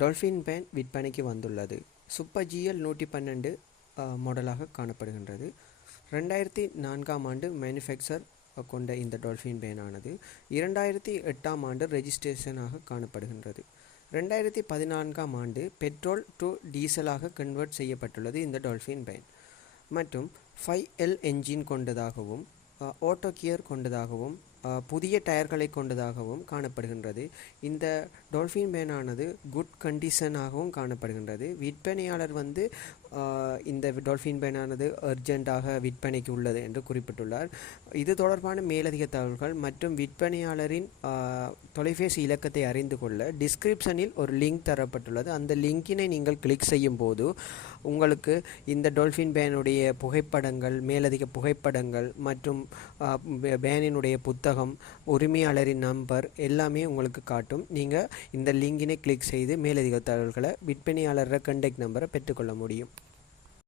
Dolphin pan விற்பனைக்கு வந்துள்ளது. Super GL நூற்றி பன்னெண்டு மாடலாக காணப்படுகின்றது. ரெண்டாயிரத்தி நான்காம் ஆண்டு மேனுஃபேக்சர் கொண்ட இந்த டொல்ஃபின் பேனானது இரண்டாயிரத்தி எட்டாம் ஆண்டு ரெஜிஸ்ட்ரேஷனாக காணப்படுகின்றது. ரெண்டாயிரத்தி பதினான்காம் ஆண்டு பெட்ரோல் டு டீசலாக கன்வெர்ட் செய்யப்பட்டுள்ளது இந்த டொல்ஃபின் பேன். மற்றும் ஃபைவ் எல் என்ஜின் கொண்டதாகவும் ஆட்டோ கியர் கொண்டதாகவும் புதிய டயர்களை கொண்டதாகவும் காணப்படுகின்றது. இந்த டால்ஃபின் பேனானது குட் கண்டிஷனாகவும் காணப்படுகின்றது. விற்பனையாளர் வந்து இந்த டால்ஃபின் பேனானது அர்ஜென்ட்டாக விற்பனைக்கு உள்ளது என்று குறிப்பிட்டுள்ளார். இது தொடர்பான மேலதிக தகவல்கள் மற்றும் விற்பனையாளரின் தொலைபேசி இலக்கத்தை அறிந்து கொள்ள டிஸ்கிரிப்ஷனில் ஒரு லிங்க் தரப்பட்டுள்ளது. அந்த லிங்கினை நீங்கள் கிளிக் செய்யும் போது உங்களுக்கு இந்த டால்ஃபின் பேனுடைய புகைப்படங்கள் மேலதிக புகைப்படங்கள் மற்றும் பேனினுடைய புத்தகம் புத்தகம் உரிமையாளரின் நம்பர் எல்லாமே உங்களுக்கு காட்டும். நீங்கள் இந்த லிங்கினை கிளிக் செய்து மேலதிக தகவல்களை விற்பனையாளர கண்டெக்ட் நம்பரை பெற்றுக்கொள்ள முடியும்.